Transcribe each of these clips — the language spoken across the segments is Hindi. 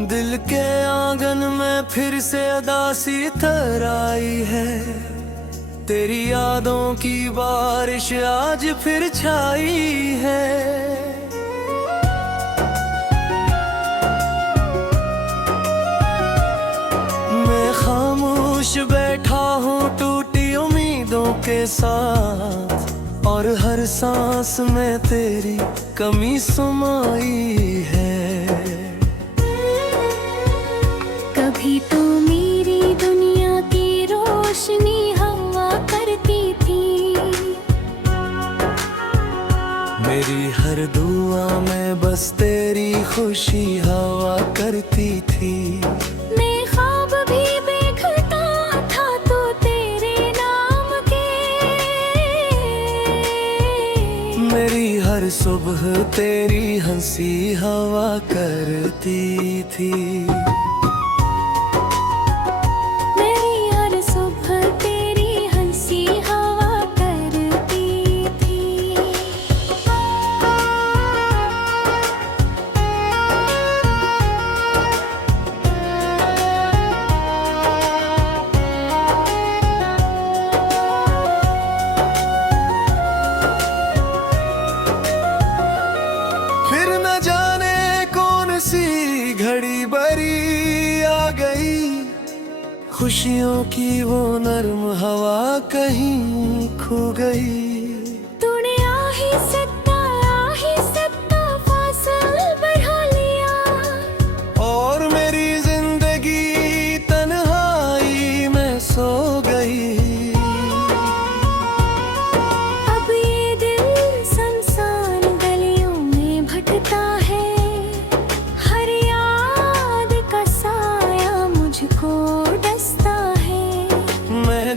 दिल के आंगन में फिर से अदासी थर आई है। तेरी यादों की बारिश आज फिर छाई है। मैं खामोश बैठा हूँ टूटी उम्मीदों के साथ, और हर सांस में तेरी कमी समाई है। कभी तो मेरी दुनिया की रोशनी हवा करती थी, मेरी हर दुआ में बस तेरी खुशी हवा करती थी। मैं ख्वाब भी देखता था तो तेरे नाम के, मेरी हर सुबह तेरी हंसी हवा करती थी। सी घड़ी बरी आ गई, खुशियों की वो नर्म हवा कहीं खो गई। तूने आ ही सकता फासला बढ़ा लिया, और मेरी जिंदगी तन्हाई में सो गई। अब ये दिल सुनसान गलियों में भटकता है,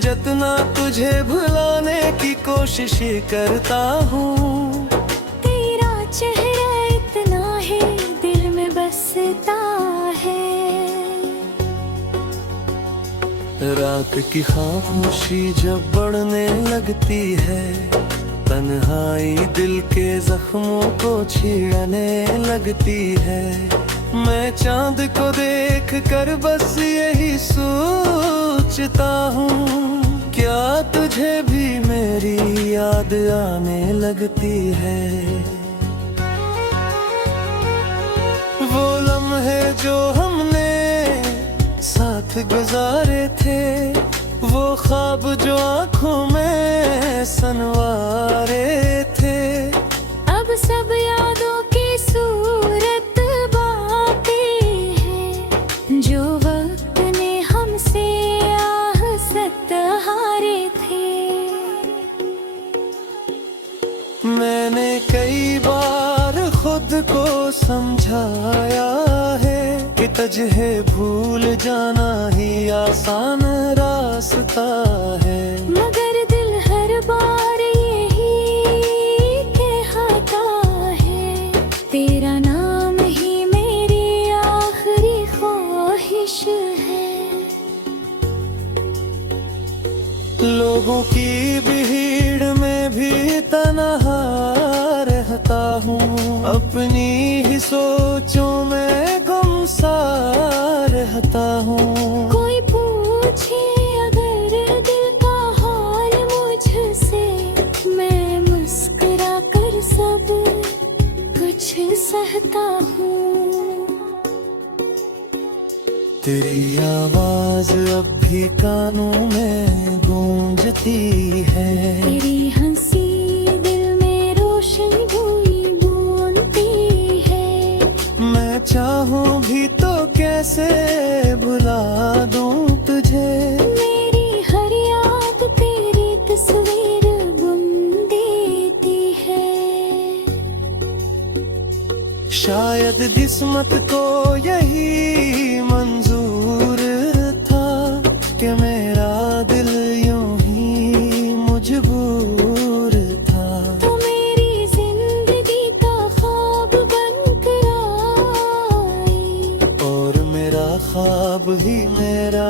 जितना तुझे भुलाने की कोशिश करता हूँ, तेरा चेहरा इतना है दिल में बसता है। रात की खामोशी जब बढ़ने लगती है, तन्हाई दिल के जख्मों को छीड़ने लगती है। मैं चांद को देख कर बस यही सोचता हूँ, क्या तुझे भी मेरी याद आने लगती है। वो लम्हे जो हमने साथ गुजारे थे, वो ख्वाब जो आँखों में सनवारे थे, अब सब यादों की सूरत बाकी है, जो वक्त ने हमसे आह सहारे थे। मैंने कई बार खुद को समझाया है कि तुझे भूल जाना ही आसान रास्ता है, मगर दिल हर बार यही कहता है, तेरा नाम ही मेरी आखिरी ख्वाहिश है। लोगों की भीड़ में भी तन्हा रहता हूँ, अपनी ही सोचों में गुमसा रहता हूँ। कोई पूछे अगर दिल का हाल मुझसे, मैं मुस्कुरा कर सब कुछ सहता हूँ। तेरी आवाज अब भी कानों में गूंजती है, तेरी हंसी दिल में रोशन हुई बूंदती है। मैं चाहूँ भी तो कैसे भुला दूँ तुझे, मेरी हर याद तेरी तस्वीर बुन देती है। शायद किस्मत को यही मंजूर था कि मेरा दिल यूं ही मजबूर था। तो मेरी जिंदगी का ख्वाब बनकर आई, और मेरा ख्वाब ही मेरा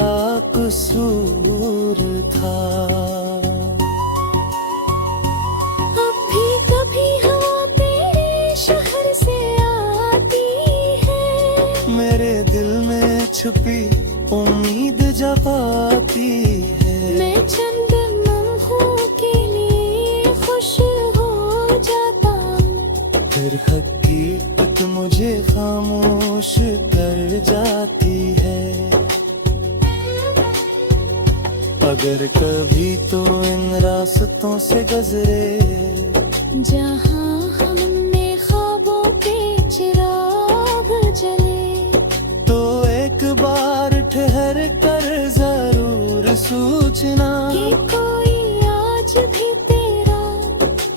कसूर था। अब भी कभी हवा तेरे शहर से आती है, मेरे दिल छुपी उम्मीद जगाती है। मैं चंद लम्हों के लिए खुश हो जाता हूँ, फिर हकीकत मुझे खामोश कर जाती है। अगर कभी तो इन रास्तों से गुजरे जहाँ हमने ख्वाबों के चिराग जले, तो एक बार ठहर कर जरूर सोचना कि कोई आज भी तेरा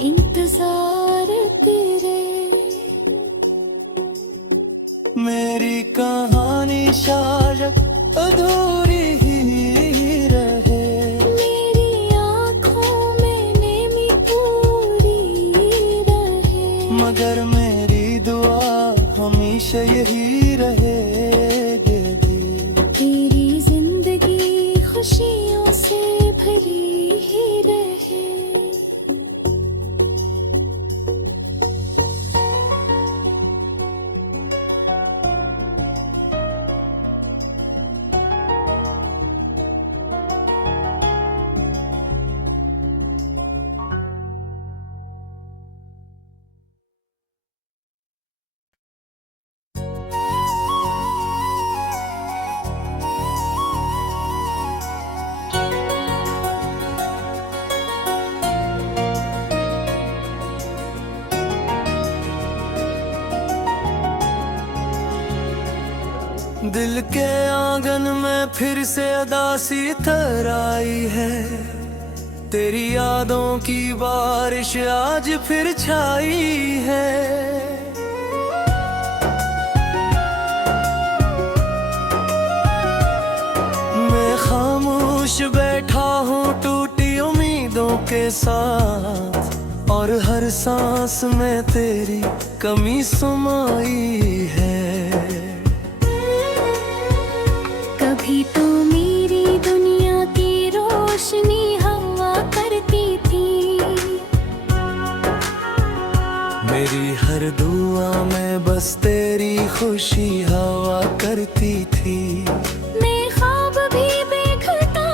इंतजार तेरे। मेरी कहानी शायद अधूरी ही रहे, मेरी आँखों में नेमी पूरी रहे, मगर मेरी दुआ हमेशा यही रहेगी। तेरी जिंदगी खुशियों से भरी ही रहे। दिल के आंगन में फिर से अदासी थर आई है, तेरी यादों की बारिश आज फिर छाई है। मैं खामोश बैठा हूँ टूटी उम्मीदों के साथ, और हर सांस में तेरी कमी समाई है। कभी तो मेरी दुनिया की रोशनी हवा करती थी, मेरी हर दुआ में बस तेरी खुशी हवा करती थी। मैं ख्वाब भी देखता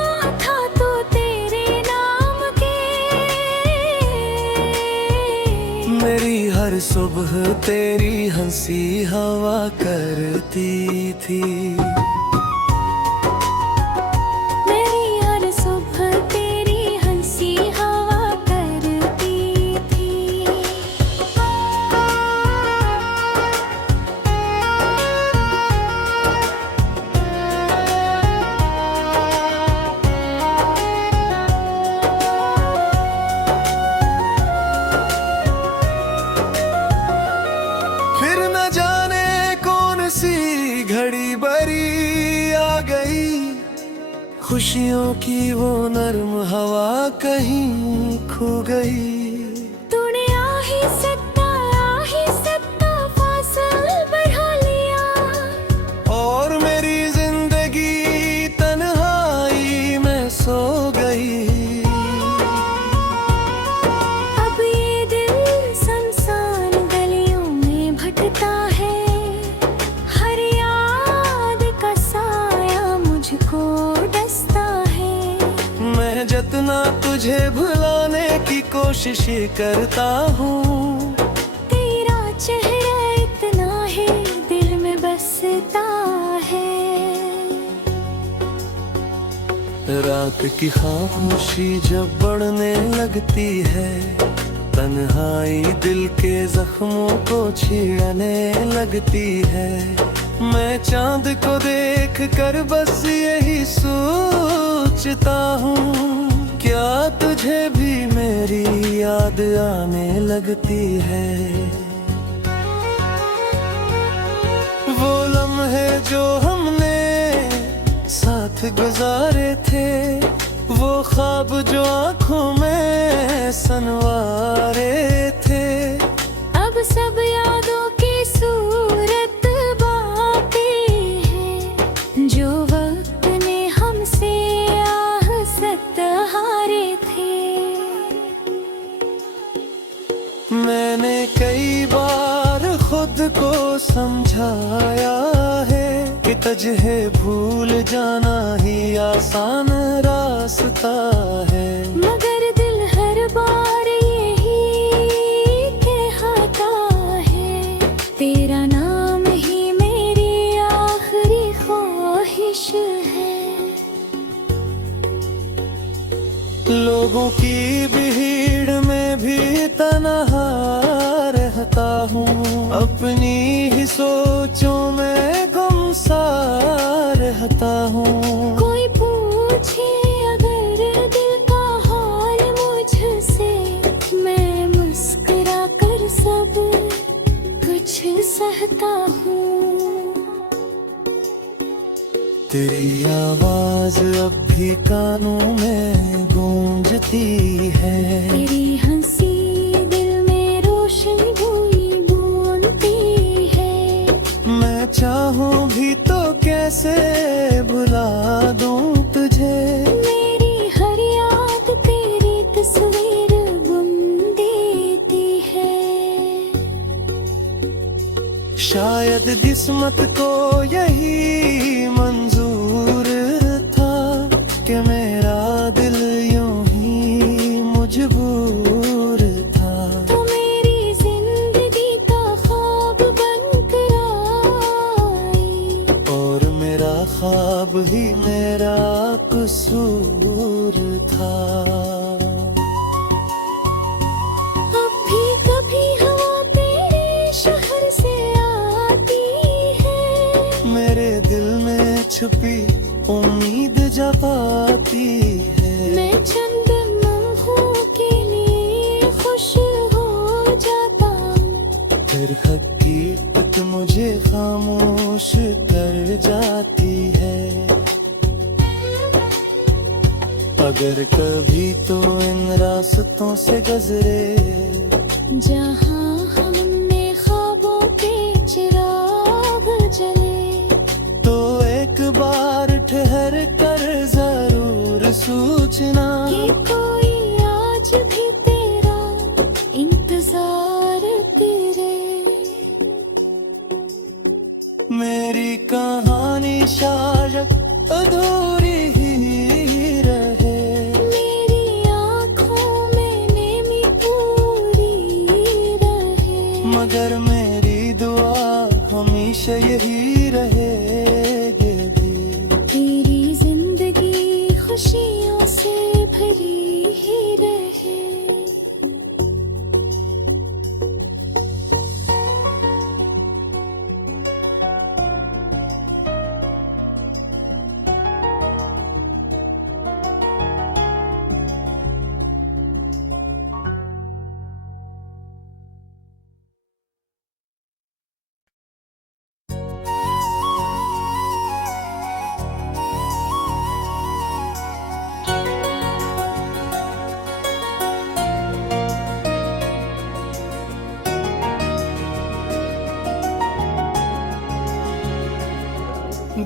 था तो तेरे नाम के, मेरी हर सुबह तेरी हंसी हवा करती थी। मेरी हर सुबह तेरी हंसी हवा करती थी। फिर न जाने कौन सी घड़ी बरी आ गई, खुशियों की वो नर्म हवा कहीं खो गई। तूने आ ही सकता फासला बढ़ा लिया, और मेरी जिंदगी तन्हाई में सो गई। अब ये दिल सुनसान गलियों में भटकता है, हर याद का साया मुझको डसता है। मैं जितना तुझे भुलाने की कोशिश करता हूँ, तेरा चेहरा इतना है दिल में बसता है। रात की खामोशी जब बढ़ने लगती है, तन्हाई दिल के जख्मों को छीड़ने लगती है। मैं चांद को देख कर बस यही सोचता हूँ, क्या तुझे भी मेरी याद आने लगती है। वो लम्हे जो हमने साथ गुजारे थे, वो ख्वाब जो आंखों में सनवारे थे, अब सब यादों की सूरत बाकी है, जो वक्त ने हमसे आह सहारे थे। मैंने कई बार खुद को समझाया है कि तुझे भूल जाना ही आसान रास्ता है, मगर दिल हर बार यही कहता है, तेरा नाम ही मेरी आखिरी ख्वाहिश है। लोगों की भीड़ में भी तन्हा रहता हूँ, अपनी ही सोचों में गुमसा रहता हूँ। कोई पूछे अगर दिल का हाल मुझसे, मैं मुस्कुरा कर सब कुछ सहता हूँ। तेरी आवाज अब भी कानों में गूंजती है, तेरी हंसी दिल में रोशन हुई बुनती है। मैं चाहूँ भी तो कैसे भुला दूँ तुझे, मेरी हर याद तेरी तस्वीर बुन देती है। शायद किस्मत को यही मंजूर था कि मेरा दिल यूं ही मजबूर था। तो मेरी जिंदगी का ख्वाब बनकर आई, और मेरा ख्वाब ही मेरा कसूर था। अब भी कभी हवा तेरे शहर से आती है, मेरे दिल में छुपी उम्मीद जगाती है। मैं चंद लम्हों के लिए खुश हो जाता हूँ, फिर हकीकत मुझे खामोश कर जाती है। अगर कभी तो इन रास्तों से गुजरे, जहाँ हमने ख्वाबों के चिराग जले, तो एक बार ठहर कर जरूर सोचना कि कोई आज भी तेरा इंतजार तेरे। मेरी कहानी शायद अधूरी ही रहे, मेरी आँखों में नेमी पूरी रहे, मगर मेरी दुआ हमेशा यही रहेगी। तेरी जिंदगी खुशियों से भरी ही रहे।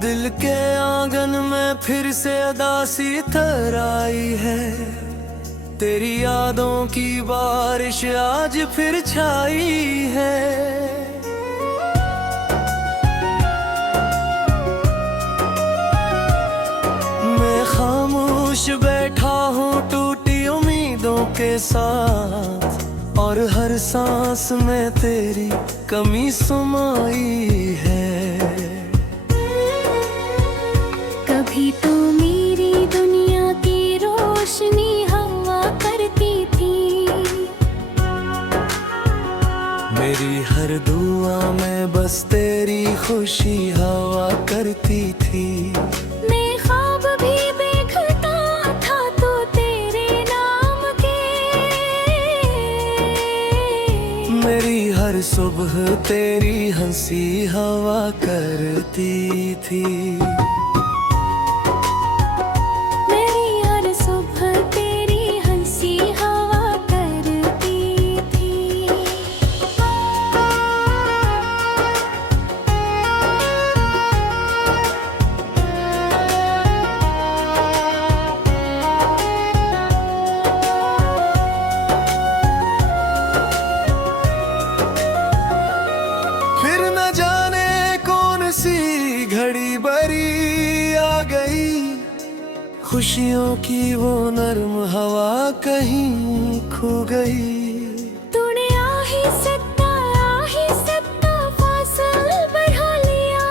दिल के आंगन में फिर से अदासी थर आई है, तेरी यादों की बारिश आज फिर छाई है। मैं खामोश बैठा हूँ टूटी उम्मीदों के साथ, और हर सांस में तेरी कमी समाई है। कभी तो मेरी दुनिया की रोशनी हवा करती थी, मेरी हर दुआ में बस तेरी खुशी हवा करती थी। मैं ख्वाब भी देखता था तो तेरे नाम के, मेरी हर सुबह तेरी हंसी हवा करती थी। मेरी हर सुबह तेरी हंसी हवा करती थी। फिर न जाने कौन सी घड़ी बरी आ गई, खुशियों की वो नर्म हवा कहीं खो गई। तूने आ ही सकता फासला बढ़ा लिया,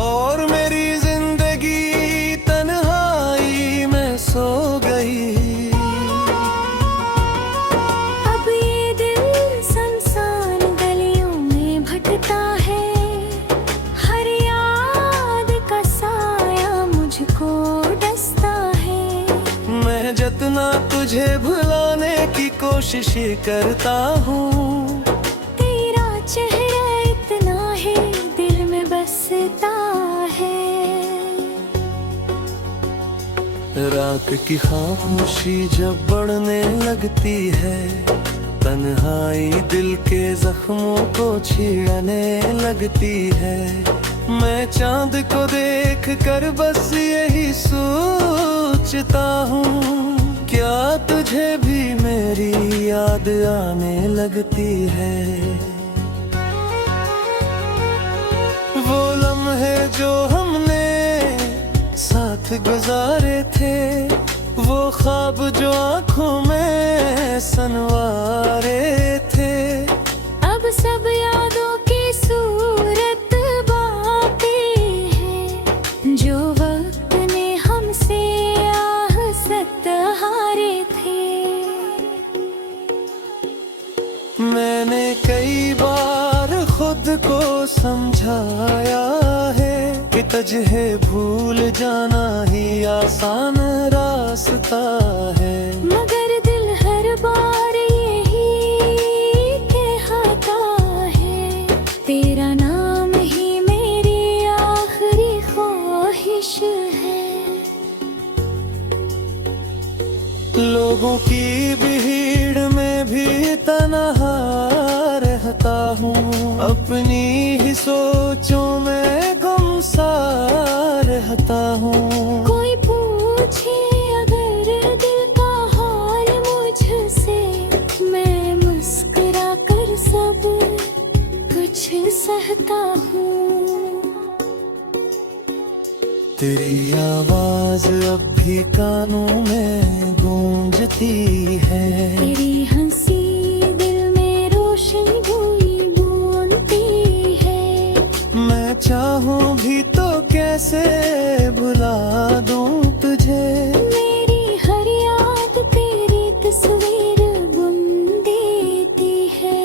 और मेरी जिंदगी तन्हाई में सो गई। अब ये दिल सुनसान गलियों में भटकता है, हर याद का साया मुझको डसता है। मैं जितना तुझे भुलाने की कोशिश करता हूँ, तेरा चेहरा इतना है दिल में बसता है। रात की खामोशी जब बढ़ने लगती है, तन्हाई दिल के जख्मों को छीड़ने लगती है। मैं चांद को देख कर बस यही सोचता हूँ, क्या तुझे भी मेरी याद आने लगती है। वो लम्हे जो हमने साथ गुजारे थे, वो ख्वाब जो आंखों में सनवारे थे, अब सब यादों की सूरत बाकी है, जो वक्त ने हमसे आह सहारे थे। मैंने कई बार खुद को समझाया है कि तुझे भूल जाना ही आसान रास्ता है, मगर दिल हर बार यही कहता है, तेरा नाम ही मेरी आखिरी ख्वाहिश है। लोगों की भीड़ में भी तन्हा रहता हूँ, अपनी ही सोचों में गुमसा रहता हूँ। कोई पूछे अगर दिल का हाल मुझसे, मैं मुस्कुरा कर सब कुछ सहता हूँ। तेरी आवाज अब भी कानों में गूंजती है, तेरी हंसी दिल में रोशन हुई बूंदती है। मैं चाहूँ भी तो कैसे भुला दूँ तुझे, मेरी हर याद तेरी तस्वीर बुन देती है।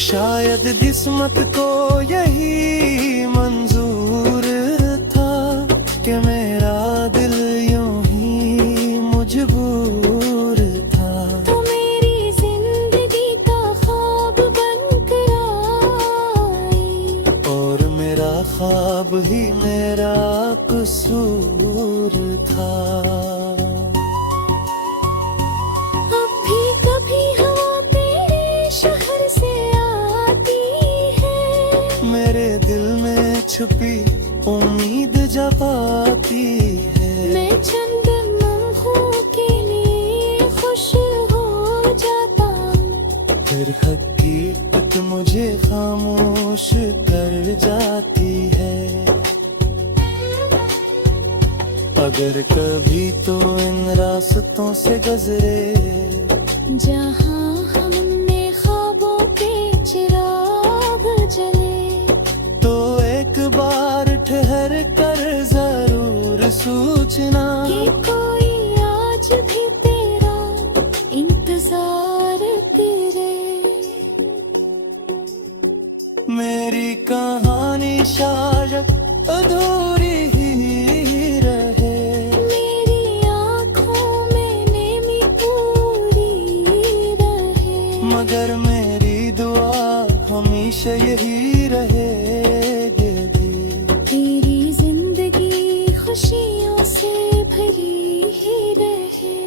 शायद किस्मत को यही मंजूर था कि मेरा दिल यूं ही मजबूर था। तो मेरी जिंदगी का ख्वाब बनकर आई, और मेरा ख्वाब ही मेरा कसूर था। अब भी कभी हवा तेरे शहर से आती है, मेरे दिल में छुपी उम्मीद जगाती है। मैं चंद लम्हों के लिए खुश हो जाता हूँ, फिर हकीकत मुझे खामोश कर जाती है। अगर कभी तो इन रास्तों से गुजरे, जहाँ हमने ख्वाबों के चिराग जले, तो एक बार ठहर कर जरूर सोचना कि कोई आज भी तेरा इंतजार करे। मेरी कहानी शायद अधूरी ही रहे, मेरी आँखों में नेमी पूरी रहे, मगर मेरी दुआ हमेशा यही रहेगी, तेरी जिंदगी खुशियों से भरी ही रहे।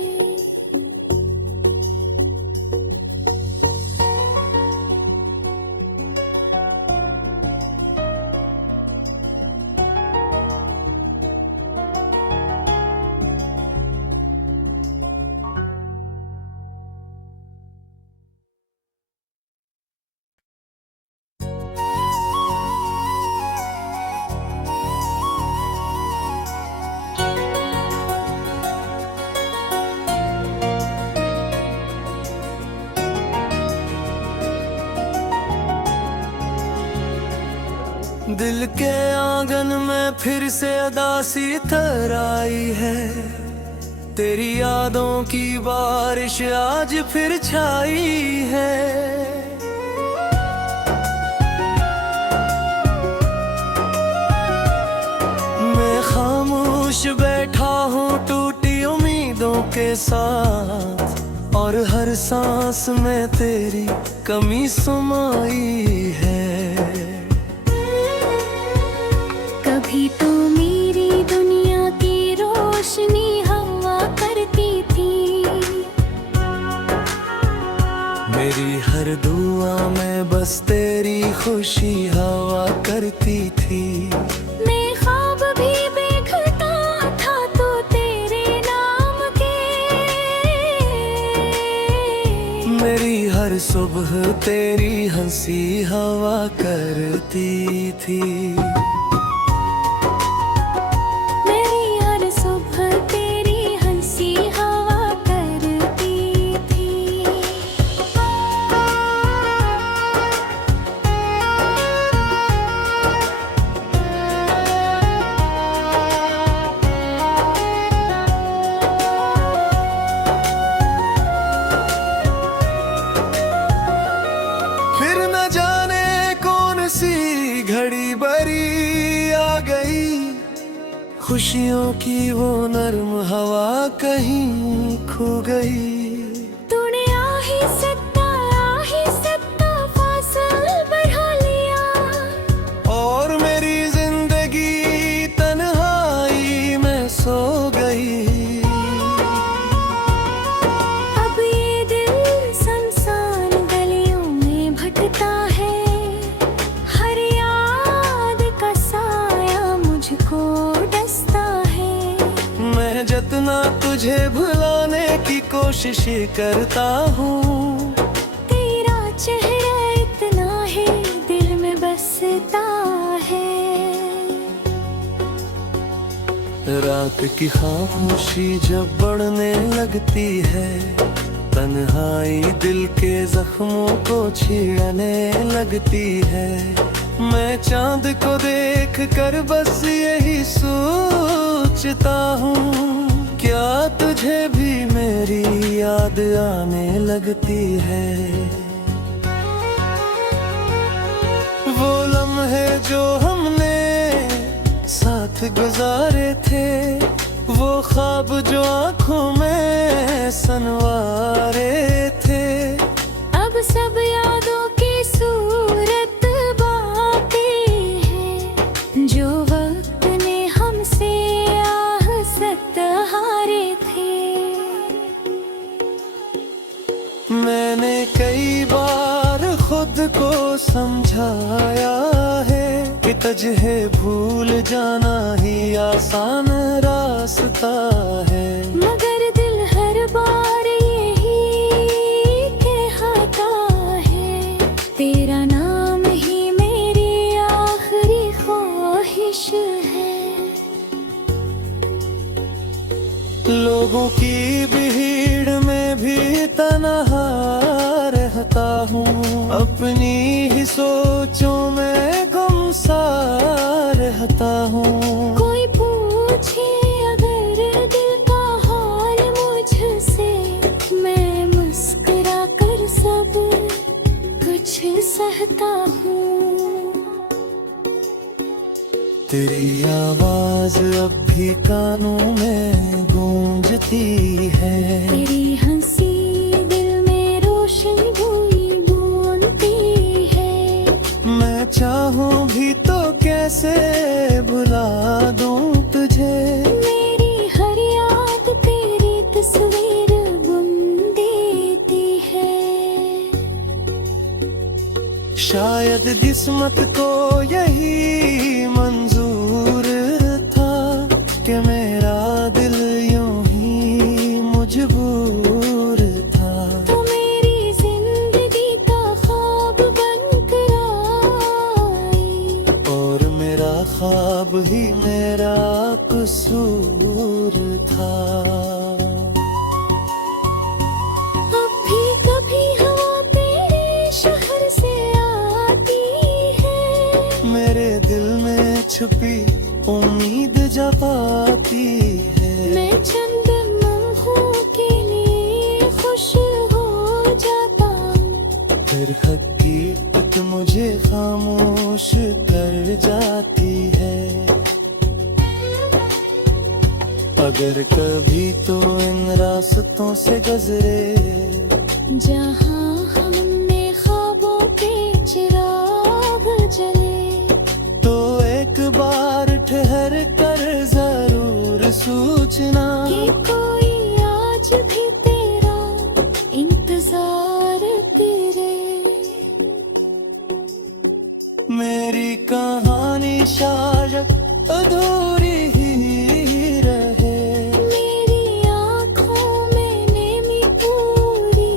दिल के आंगन में फिर से अदा सी थर आई है, तेरी यादों की बारिश आज फिर छाई है। मैं खामोश बैठा हूँ टूटी उम्मीदों के साथ, और हर सांस में तेरी कमी समाई है। कभी तो मेरी दुनिया की रोशनी हवा करती थी, मेरी हर दुआ में बस तेरी खुशी हवा करती थी। मैं ख्वाब भी देखता था तो तेरे नाम के, मेरी हर सुबह तेरी हंसी हवा करती थी। मेरी हर सुबह तेरी हंसी हवा करती थी। फिर न जाने कौन सी घड़ी बरी आ गई, खुशियों की वो नर्म हवा कहीं खो गई। तूने आ ही सकता फासला बढ़ा लिया, और मेरी जिंदगी तन्हाई में सो गई। अब ये दिल सुनसान गलियों में भटकता है, हर याद का साया मुझको डसता है। मैं जितना तुझे भुलाने की कोशिश करता हूँ, तेरा चेहरा इतना है दिल में बसता है। रात की खामोशी जब बढ़ने लगती है, तन्हाई दिल के जख्मों को छीड़ने लगती है। मैं चांद को देख कर बस यही सोचता हूँ, क्या तुझे भी मेरी याद आने लगती है। वो लम्हे जो हमने साथ गुजारे थे, वो ख्वाब जो आंखों में सनवारे थे, अब सब यादों की सूरत बाकी है, जो वक्त ने हमसे आह सहारे थे। मैंने कई बार खुद को समझाया है कि तुझे भूल जाना ही आसान रास्ता है, मगर दिल हर बार यही कहता है, तेरा नाम ही मेरी आखिरी ख्वाहिश है। लोगों की भीड़ में भी तन्हा रहता हूँ, अपनी ही सोचों में गुमसा रहता हूँ। कोई पूछे अगर दिल का हाल मुझसे, मैं मुस्कुरा कर सब कुछ सहता हूँ। तेरी आवाज अब भी कानों में गूंजती है, तेरी हंसी दिल में रोशन हुई बूंदती है। मैं चाहूँ भी तो कैसे भुला दूँ तुझे, मेरी हर याद तेरी तस्वीर बुन देती है। शायद किस्मत को यही मंजूर था कि मेरा दिल यूं ही मजबूर था। तो मेरी जिंदगी का ख्वाब बनकर आई, और मेरा ख्वाब ही मेरा कसूर था। अब भी कभी हवा तेरे शहर से आती है, मेरे दिल छुपी उम्मीद जगाती है। मैं चंद लम्हों के लिए खुश हो जाता हूँ, फिर हकीकत मुझे खामोश कर जाती है। अगर कभी तो इन रास्तों से गुजरे जहाँ हमने ख्वाबों के चिराग जले, तो एक बार ठहर कर जरूर सोचना कि कोई आज भी तेरा इंतजार करे। मेरी कहानी शायद अधूरी ही रहे, मेरी आँखों में नेमी पूरी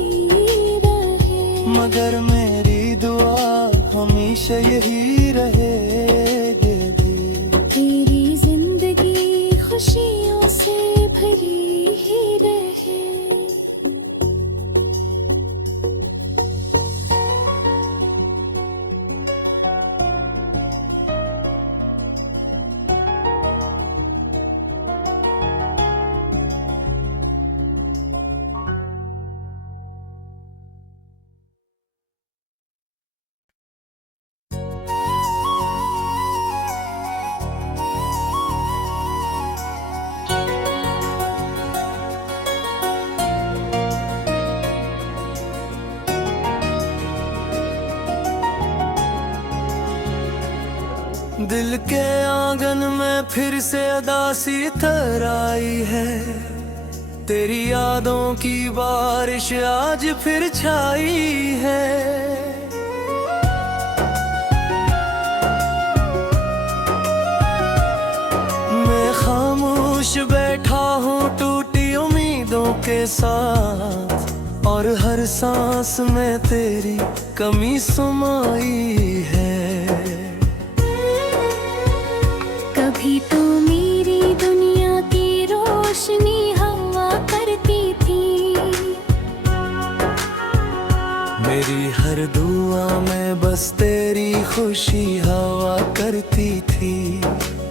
रहे, मगर मेरी दुआ हमेशा यही रहेगी। तेरी जिंदगी खुशियों से भरी ही रहे। दिल के आंगन में फिर से अदासी थर आई है, तेरी यादों की बारिश आज फिर छाई है। मैं खामोश बैठा हूँ टूटी उम्मीदों के साथ, और हर सांस में तेरी कमी समाई है। कभी तो मेरी दुनिया की रोशनी हवा करती थी, मेरी हर दुआ में बस तेरी खुशी हवा करती थी।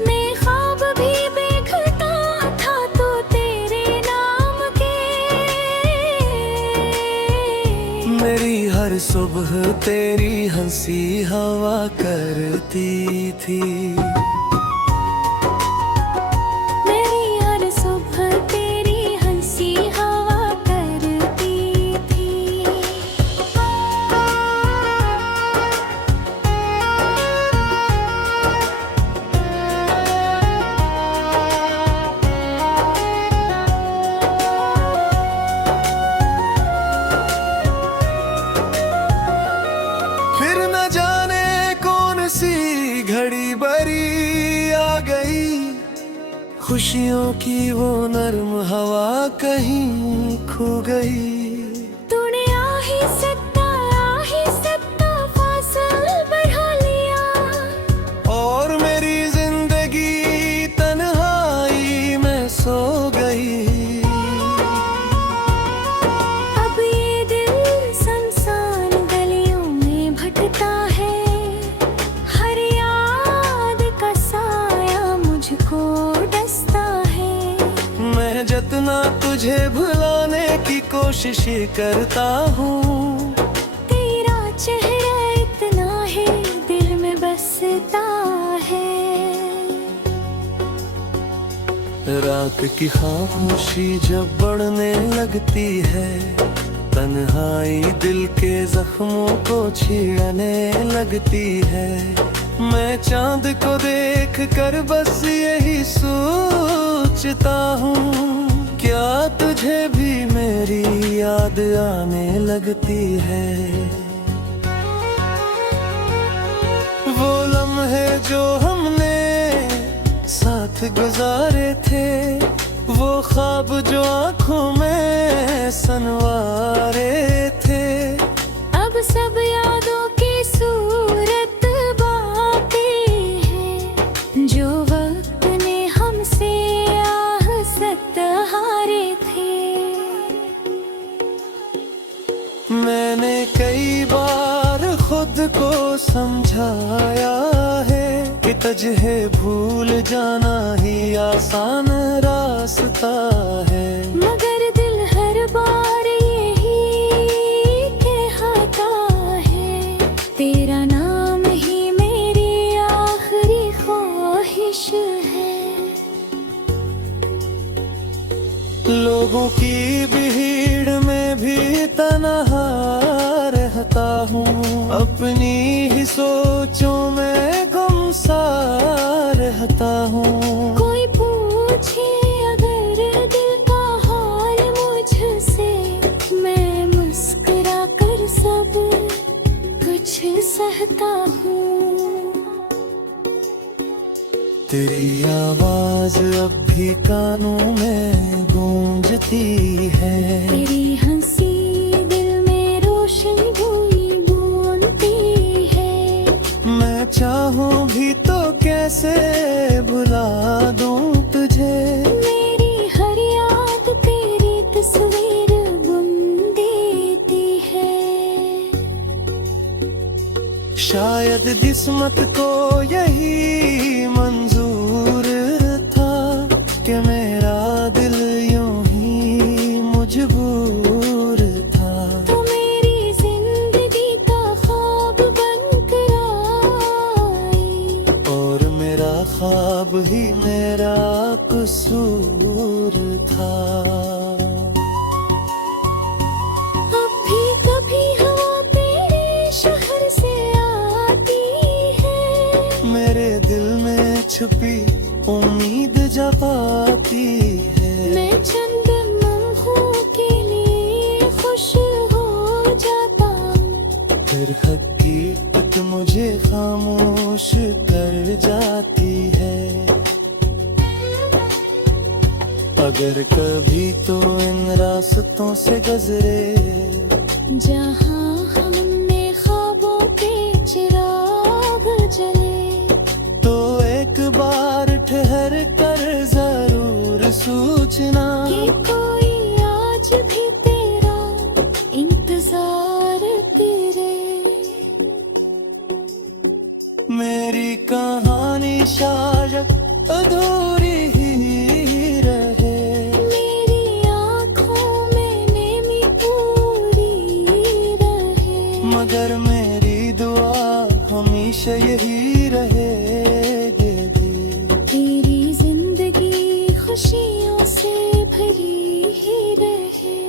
मैं ख्वाब भी देखता था तो तेरे नाम के, मेरी हर सुबह तेरी हंसी हवा करती थी। घड़ी बरी आ गई, खुशियों की वो नर्म हवा कहीं खो गई। तूने आ ही सकता फासला बढ़ा लिया, और मेरी जिंदगी तन्हाई में सो गई। अब ये दिल सुनसान गलियों में भटकता है, जितना तुझे भुलाने की कोशिश करता हूँ, तेरा चेहरा इतना है दिल में बसता है। रात की खामोशी जब बढ़ने लगती है, तन्हाई दिल के जख्मों को छीड़ने लगती है। मैं चांद को देख कर बस यही सोचता हूँ, क्या तुझे भी मेरी याद आने लगती है। वो लम्हे जो हमने साथ गुजारे थे, वो ख्वाब जो आँखों में सनवारे थे, अब सब यादों की सूरत बाकी है, जो वक्त ने हमसे आह सहारे थे। मैंने कई बार खुद को समझाया है, कि तुझे भूल जाना ही आसान रास्ता है। मगर दिल हर बार यही कहता है, तेरा नाम ही मेरी आखिरी ख्वाहिश है। लोगों की भीड़ में भी तन्हा रहता हूँ, अपनी ही सोचों में गुमसा रहता हूँ। कोई पूछे अगर दिल का हाल मुझसे, मैं मुस्कुरा कर सब कुछ सहता हूँ। तेरी आवाज अब भी कानों में गूंजती है, तेरी हंसी दिल में रोशन हुई बूंदती है। मैं चाहूँ भी तो कैसे भुला दूँ तुझे, मेरी हर याद तेरी तस्वीर बुन देती है। शायद किस्मत को यही मंजूर था कि मेरा दिल यूं ही मजबूर था। तो मेरी जिंदगी का ख्वाब बनकर आई, और मेरा ख्वाब ही मेरा कसूर था। अब भी कभी हवा तेरे शहर से आती है, मेरे दिल में छुपी उम्मीद जगाती है। मैं चंद लम्हों के लिए खुश हो जाता हूँ, फिर हकीकत मुझे खामोश कर जाती है। अगर कभी तो इन रास्तों से गुजरे, जहाँ हमने ख्वाबों के चिराग जले, तो एक बार ठहर कर जरूर सोचना कि कोई आज भी तेरा इंतजार करे। मेरी कहानी शायद अधूरी ही रहे, मेरी आँखों में नेमी पूरी रहे। मगर मेरी दुआ हमेशा यही रहेगी। तेरी जिंदगी खुशियों से भरी ही रहे।